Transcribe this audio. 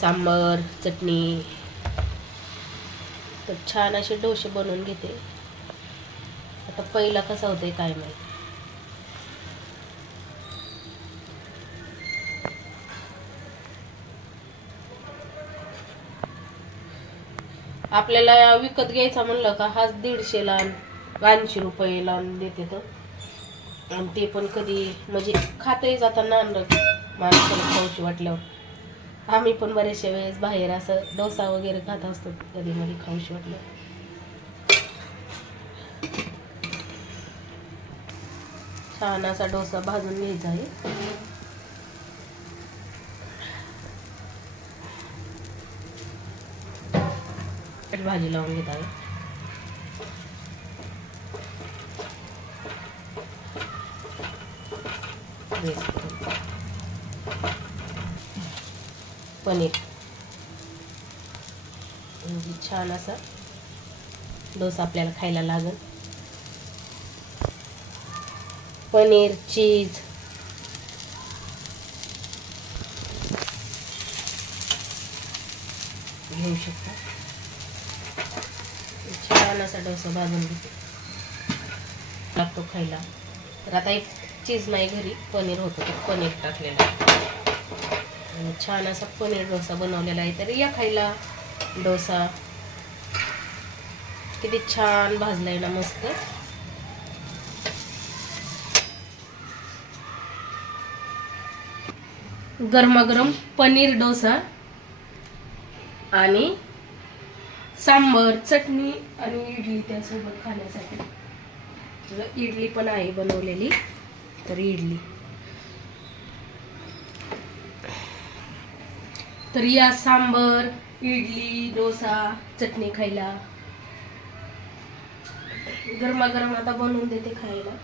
सांबर चटणी. तर छान असे डोसे बनवून घेते. आता पहिला कसा होते काय माहिती. आपल्याला विकत घ्यायचा म्हणलं का हाच दीडशेला ऐंशी रुपयेला देते तर आणि ते पण कधी म्हणजे खातही जाताना आणलं. माणसाला खाऊची वाटल्यावर. आम्ही पण बरेचशा वेळेस बाहेर असं डोसा वगैरे खात असतो कधी मध्ये खाऊशी वाटलं. छान असा डोसा भाजून घ्यायचा आहे. भाजी लावून घेत आहे. पनीर. म्हणजे छान असा डोसा आपल्याला खायला लागेल. पनीर चीज. घेऊ शकता. छान असा डोसा भाजून घेते. लागतो खायला. तर आता एक चीज नाही घरी पनीर होतं पनीर टाकलेलं. छान असा पनीर डोसा बनवलेला आहे. तर या खायला डोसा. किती छान भाजलाय ना मस्त. गरमागरम पनीर डोसा आणि सांबर चटणी आणि इडली त्यासोबत खाण्यासाठी. इडली पण आहे बनवलेली. तर इडली. तर या सांबर इडली डोसा चटणी खायला. गरमागरम आता बनवून देते खायला.